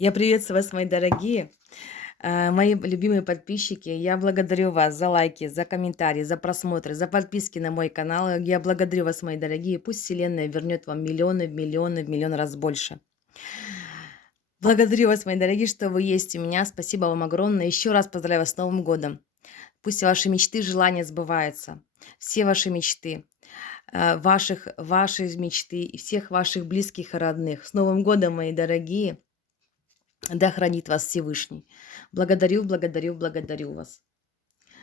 Я приветствую вас, мои дорогие, мои любимые подписчики. Я благодарю вас за лайки, за комментарии, за просмотры, за подписки на мой канал. Я благодарю вас, мои дорогие. Пусть Вселенная вернет вам миллионы, миллионы, в миллион раз больше. Благодарю вас, мои дорогие, что вы есть у меня. Спасибо вам огромное. Еще раз поздравляю вас с Новым годом. Пусть ваши мечты, желания сбываются. Все ваши мечты, ваши мечты и всех ваших близких и родных. С Новым годом, мои дорогие! Да хранит вас Всевышний. Благодарю, благодарю, благодарю вас.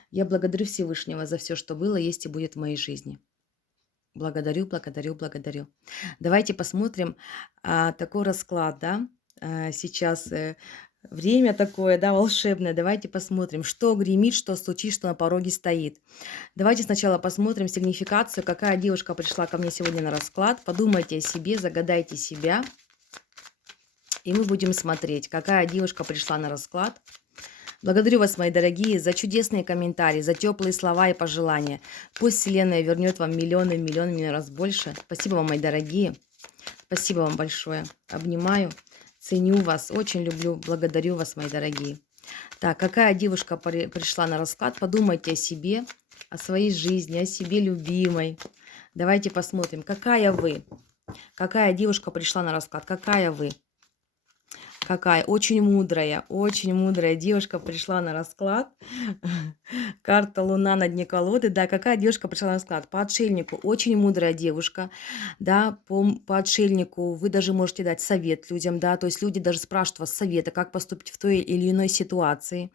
Я благодарю Всевышнего за все, что было, есть и будет в моей жизни. Благодарю, благодарю, благодарю. Давайте посмотрим такой расклад, да. Сейчас время такое, да, волшебное. Давайте посмотрим, что гремит, что стучит, что на пороге стоит. Давайте сначала посмотрим сигнификацию, какая девушка пришла ко мне сегодня на расклад. Подумайте о себе, загадайте себя. И мы будем смотреть, какая девушка пришла на расклад. Благодарю вас, мои дорогие, за чудесные комментарии, за теплые слова и пожелания. Пусть Вселенная вернет вам миллионы, миллионы, миллион раз больше. Спасибо вам, мои дорогие. Спасибо вам большое. Обнимаю, ценю вас, очень люблю, благодарю вас, мои дорогие. Так, какая девушка пришла на расклад? Подумайте о себе, о своей жизни, о себе любимой. Давайте посмотрим, какая вы. Какая девушка пришла на расклад? Какая вы? Какая очень мудрая девушка пришла на расклад. Карта Луна на дне колоды. Да, какая девушка пришла на расклад? По отшельнику очень мудрая девушка. Да, по отшельнику вы даже можете дать совет людям, да, то есть люди даже спрашивают вас совета, как поступить в той или иной ситуации,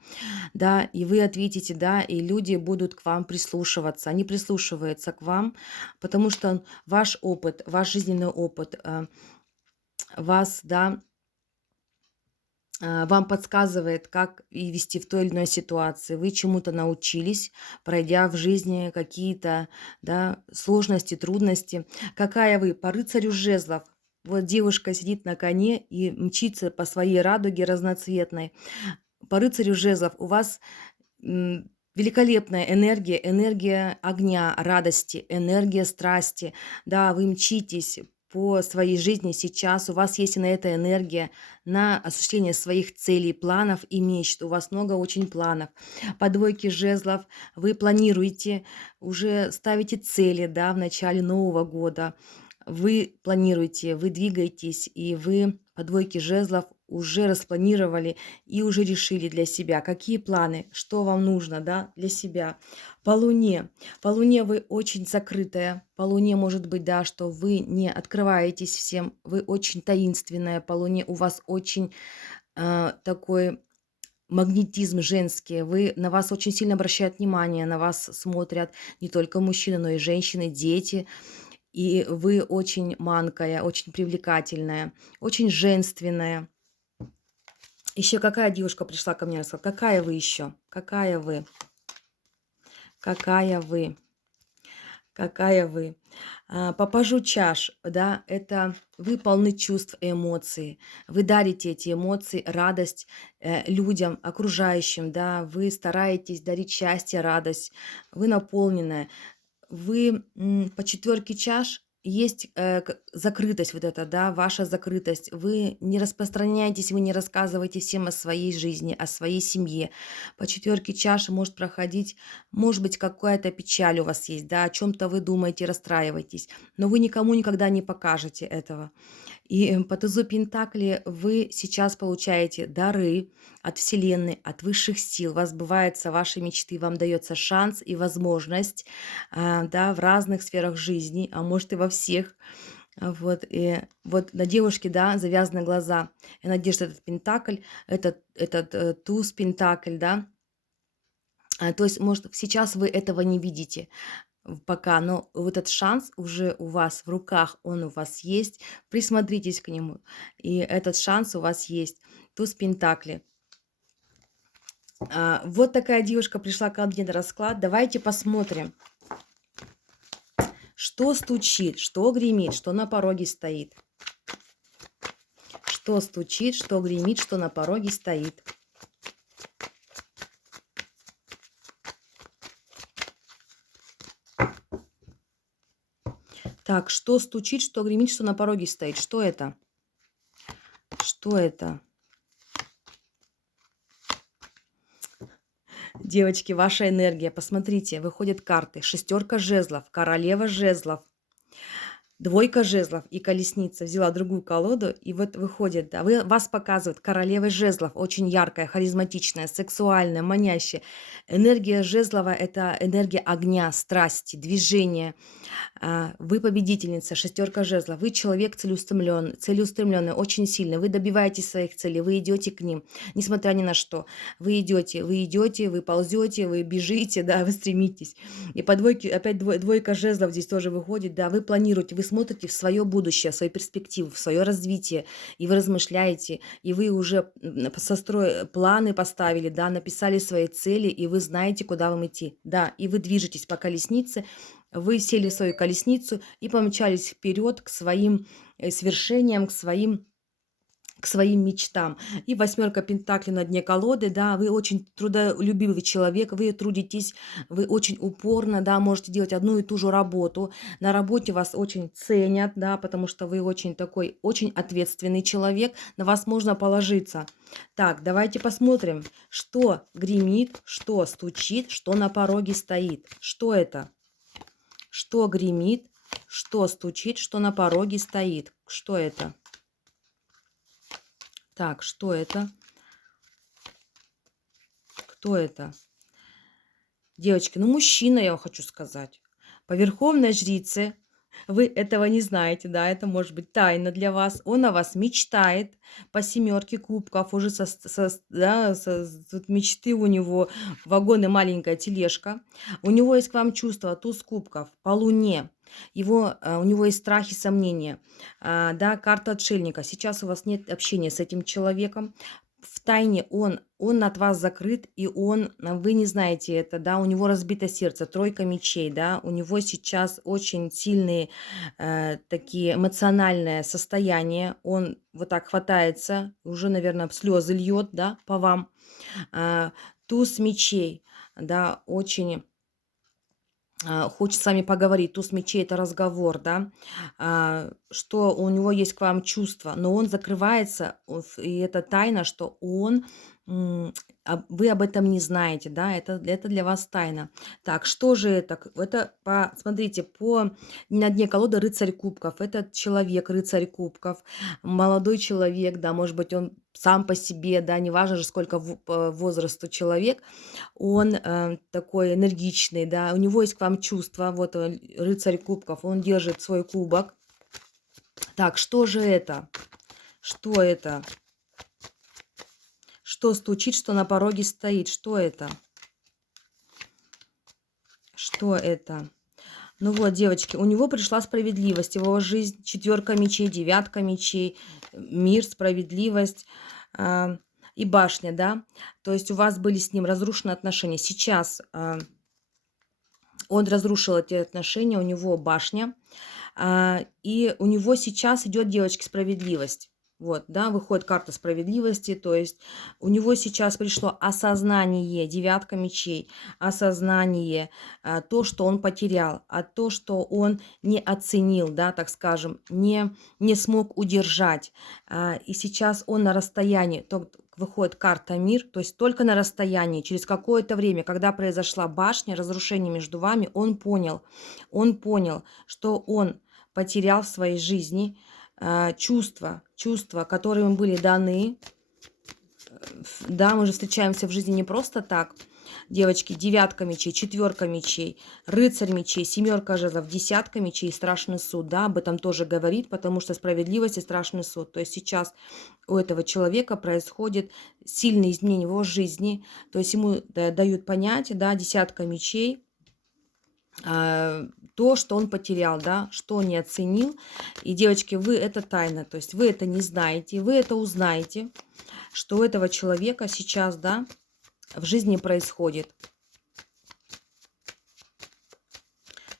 да, и вы ответите, да, и люди будут к вам прислушиваться. Они прислушиваются к вам, потому что ваш опыт, ваш жизненный опыт вас, да, вам подсказывает, как и вести в той или иной ситуации. Вы чему-то научились, пройдя в жизни какие-то, да, сложности, трудности. Какая вы? По рыцарю жезлов. Вот девушка сидит на коне и мчится по своей радуге разноцветной. По рыцарю жезлов у вас великолепная энергия, энергия огня, радости, энергия страсти. Да, вы мчитесь по своей жизни сейчас, у вас есть и на это энергия, на осуществление своих целей, планов и мечт. У вас много очень планов. По двойке жезлов вы планируете, уже ставите цели, да, в начале Нового года. Вы планируете, вы двигаетесь, и вы по двойке жезлов уже распланировали и уже решили для себя, какие планы, что вам нужно, да, для себя. По Луне. По Луне вы очень закрытая. По Луне может быть, да, что вы не открываетесь всем. Вы очень таинственная. По Луне у вас очень такой магнетизм женский. На вас очень сильно обращают внимание, на вас смотрят не только мужчины, но и женщины, дети. И вы очень манкая, очень привлекательная, очень женственная. Еще какая девушка пришла ко мне и сказала: какая вы еще? Какая вы? Какая вы? Какая вы? По пажу чаш, да, это вы полны чувств и эмоций. Вы дарите эти эмоции, радость людям, окружающим, да, вы стараетесь дарить счастье, радость, вы наполненная. Вы по четверке чаш есть закрытость вот эта, да, ваша закрытость. Вы не распространяетесь, вы не рассказываете всем о своей жизни, о своей семье. По четверке чаш может проходить, может быть, какая-то печаль у вас есть, да, о чем-то вы думаете, расстраиваетесь, но вы никому никогда не покажете этого. И по тузу Пентакли вы сейчас получаете дары от Вселенной, от высших сил. У вас сбываются ваши мечты, вам дается шанс и возможность, да, в разных сферах жизни, а может и во всех. Вот, и вот на девушке, да, завязаны глаза. И она держит этот Пентакль, этот туз Пентакль, да. То есть, может, сейчас вы этого не видите, пока, но вот этот шанс уже у вас в руках, он у вас есть. Присмотритесь к нему, и этот шанс у вас есть. Туз Пентакли. Вот такая девушка пришла ко мне на расклад. Давайте посмотрим, что стучит, что гремит, что на пороге стоит. Что стучит, что гремит, что на пороге стоит. Так, что стучит, что гремит, что на пороге стоит. Что это? Что это? Девочки, ваша энергия. Посмотрите, выходят карты. Шестерка жезлов, королева жезлов, двойка жезлов и колесница. Взяла другую колоду, и вот выходит, да, вас показывают королевой жезлов, очень яркая, харизматичная, сексуальная, манящая. Энергия жезлова– это энергия огня, страсти, движения. Вы победительница, шестерка жезлов. Вы человек целеустремленный, очень сильный. Вы добиваетесь своих целей, вы идете к ним, несмотря ни на что. Вы идете, вы ползете, вы бежите, да, вы стремитесь. И по двойке, опять двойка жезлов здесь тоже выходит, да, вы планируете, вы смотрите в свое будущее, в свою перспективу, в свое развитие, и вы размышляете, и вы уже планы поставили, да, написали свои цели, и вы знаете, куда вам идти, да, и вы движетесь по колеснице, вы сели в свою колесницу и помчались вперед к своим свершениям, к своим мечтам. И восьмерка пентаклей на дне колоды, да, вы очень трудолюбивый человек, вы трудитесь, вы очень упорно, да, можете делать одну и ту же работу. На работе вас очень ценят, да, потому что вы очень такой, очень ответственный человек, на вас можно положиться. Так, давайте посмотрим, что гремит, что стучит, что на пороге стоит. Что это? Что гремит, что стучит, что на пороге стоит. Что это? Так, что это? Кто это? Девочки, ну мужчина, я вам хочу сказать. По верховной жрице вы этого не знаете, да, это может быть тайна для вас. Он о вас мечтает по семерке кубков, уже тут мечты у него, вагон и маленькая тележка. У него есть к вам чувство, туз кубков по луне. У него есть страхи, сомнения. Да, карта отшельника. Сейчас у вас нет общения с этим человеком. В тайне он от вас закрыт, и вы не знаете это, да, у него разбито сердце, тройка мечей, да, у него сейчас очень сильные такие эмоциональное состояние, он вот так хватается, уже, наверное, слезы льет, да, по вам. Туз мечей, да, очень хочет с вами поговорить. Туз мечей– это разговор, да, что у него есть к вам чувство, но он закрывается, и это тайна, что вы об этом не знаете, да, это для вас тайна. Так, что же это? Смотрите, на дне колоды рыцарь кубков. Этот человек, рыцарь кубков, молодой человек, да, может быть, он сам по себе, да, неважно же, сколько по возрасту человек, он такой энергичный, да, у него есть к вам чувства, вот он, рыцарь кубков, он держит свой кубок. Так, что же это? Что это? Что стучит, что на пороге стоит? Что это? Что это? Ну вот, девочки, у него пришла справедливость, его жизнь, четверка мечей, девятка мечей, мир, справедливость и башня, да. То есть у вас были с ним разрушены отношения. Сейчас он разрушил эти отношения, у него башня, и у него сейчас идет, девочки, справедливость. Вот, да, выходит карта справедливости, то есть у него сейчас пришло осознание, девятка мечей, осознание, то, что он потерял, то, что он не оценил, да, так скажем, не смог удержать. И сейчас он на расстоянии, выходит карта мир, то есть только на расстоянии, через какое-то время, когда произошла башня, разрушение между вами, он понял, что он потерял в своей жизни чувства, которые им были даны. Да, мы же встречаемся в жизни не просто так. Девочки, девятка мечей, четверка мечей, рыцарь мечей, семерка жезлов, десятка мечей, страшный суд. Да, об этом тоже говорит, потому что справедливость и страшный суд. То есть сейчас у этого человека происходит сильные изменения в его жизни. То есть ему дают понять, да, десятка мечей, то, что он потерял, да, что он не оценил. И, девочки, вы это тайна, то есть вы это не знаете, вы это узнаете, что у этого человека сейчас, да, в жизни происходит.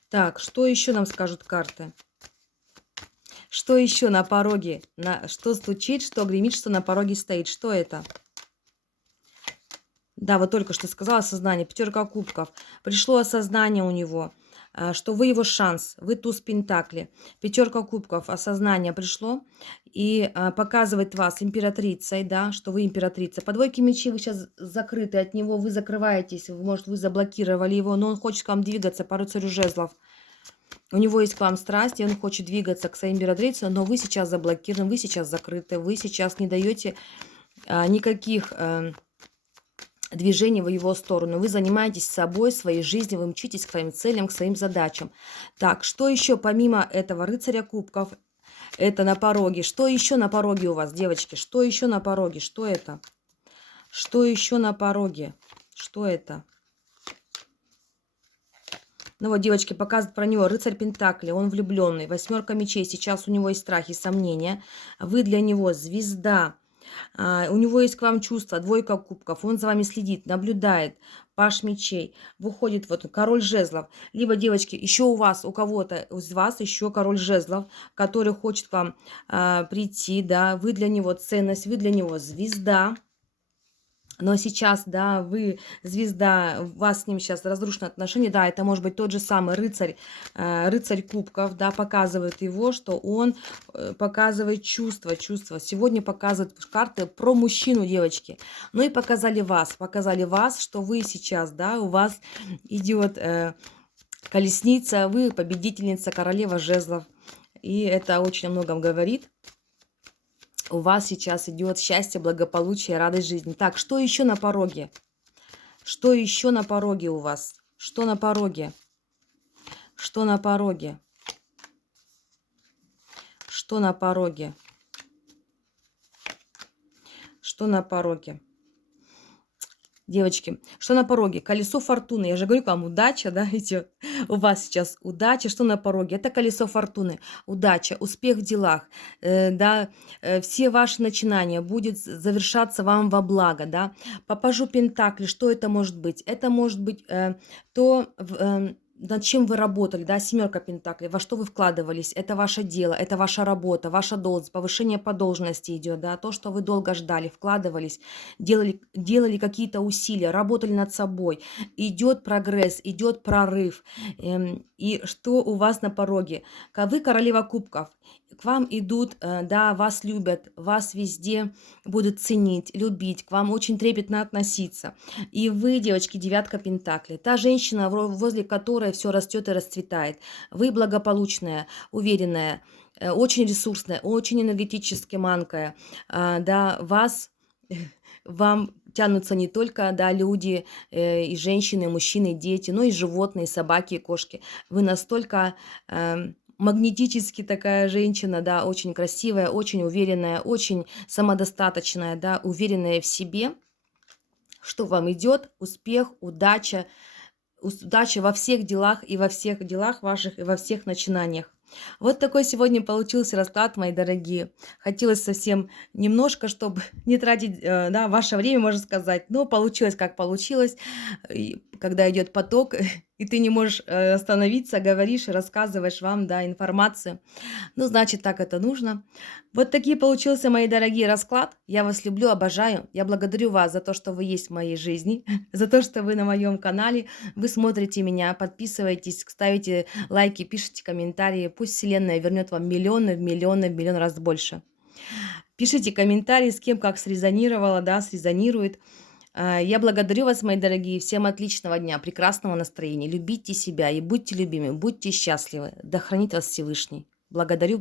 Так, что еще нам скажут карты? Что еще на пороге? Что стучит, что гремит, что на пороге стоит? Что это? Да, вот только что сказала осознание. Пятерка кубков. Пришло осознание у него. что вы его шанс, вы туз пентаклей. Пятерка кубков, осознание пришло и показывает вас императрицей, да, что вы императрица. По двойке мечей вы сейчас закрыты от него, вы закрываетесь, может, вы заблокировали его, но он хочет к вам двигаться по рыцарю жезлов. У него есть к вам страсть, и он хочет двигаться к своей императрице, но вы сейчас заблокированы, вы сейчас закрыты, вы сейчас не даете никаких движений в его сторону. Вы занимаетесь собой, своей жизнью, вы мчитесь к своим целям, к своим задачам. Так, что еще помимо этого рыцаря кубков? Это на пороге. Что еще на пороге у вас, девочки? Что еще на пороге? Что это? Что еще на пороге? Что это? Ну вот, девочки, показывают про него. Рыцарь Пентакли, он влюбленный. Восьмерка мечей. Сейчас у него есть страхи, сомнения. Вы для него звезда. У него есть к вам чувство. Двойка кубков. Он за вами следит, наблюдает. Паш мечей. Выходит вот король жезлов. Либо, девочки, еще у вас, у кого-то из вас еще король жезлов, который хочет к вам прийти. Да, вы для него ценность, вы для него звезда. Но сейчас, да, вы звезда, у вас с ним сейчас разрушены отношения, да, это может быть тот же самый рыцарь, рыцарь кубков, да, показывает его, что он показывает чувства. Сегодня показывают карты про мужчину, девочки. Ну и показали вас, что вы сейчас, да, у вас идет колесница, вы победительница, королева жезлов. И это очень о многом говорит. У вас сейчас идет счастье, благополучие, радость жизни. Так, что еще на пороге? Что еще на пороге у вас? Что на пороге? Что на пороге? Что на пороге? Что на пороге? Девочки, что на пороге? Колесо фортуны. Я же говорю, к вам удача, да, идет. У вас сейчас удача. Что на пороге? Это колесо фортуны. Удача, успех в делах. Да, все ваши начинания будет завершаться вам во благо, да. По пажу пентакли, что это может быть? Это может быть над чем вы работали, да, семерка пентаклей, во что вы вкладывались, это ваше дело, это ваша работа, ваша должность, повышение по должности идет, да, то, что вы долго ждали, вкладывались, делали какие-то усилия, работали над собой, идет прогресс, идет прорыв. И что у вас на пороге? Вы королева кубков, к вам идут, да, вас любят, вас везде будут ценить, любить, к вам очень трепетно относиться. И вы, девочки, девятка пентаклей, та женщина, возле которой все растет и расцветает. Вы благополучная, уверенная, очень ресурсная, очень энергетически манкая. Да, вам тянутся не только, да, люди, и женщины, и мужчины, и дети, но и животные, и собаки, и кошки. Вы настолько магнетически такая женщина, да, очень красивая, очень уверенная, очень самодостаточная, да, уверенная в себе, что вам идет успех, удача, удача во всех делах и во всех делах ваших, и во всех начинаниях. Вот такой сегодня получился расклад, мои дорогие. Хотелось совсем немножко, чтобы не тратить да, ваше время, можно сказать. Но получилось, как получилось. И когда идет поток, и ты не можешь остановиться, говоришь, рассказываешь вам, да, информацию. Ну, значит, так это нужно. Вот такие получился, мои дорогие, расклад. Я вас люблю, обожаю. Я благодарю вас за то, что вы есть в моей жизни, за то, что вы на моем канале. Вы смотрите меня, подписывайтесь, ставите лайки, пишите комментарии. Пусть Вселенная вернет вам миллион раз больше. Пишите комментарии, с кем как срезонировало, да, срезонирует. Я благодарю вас, мои дорогие. Всем отличного дня, прекрасного настроения. Любите себя и будьте любимы, будьте счастливы. Да хранит вас Всевышний. Благодарю.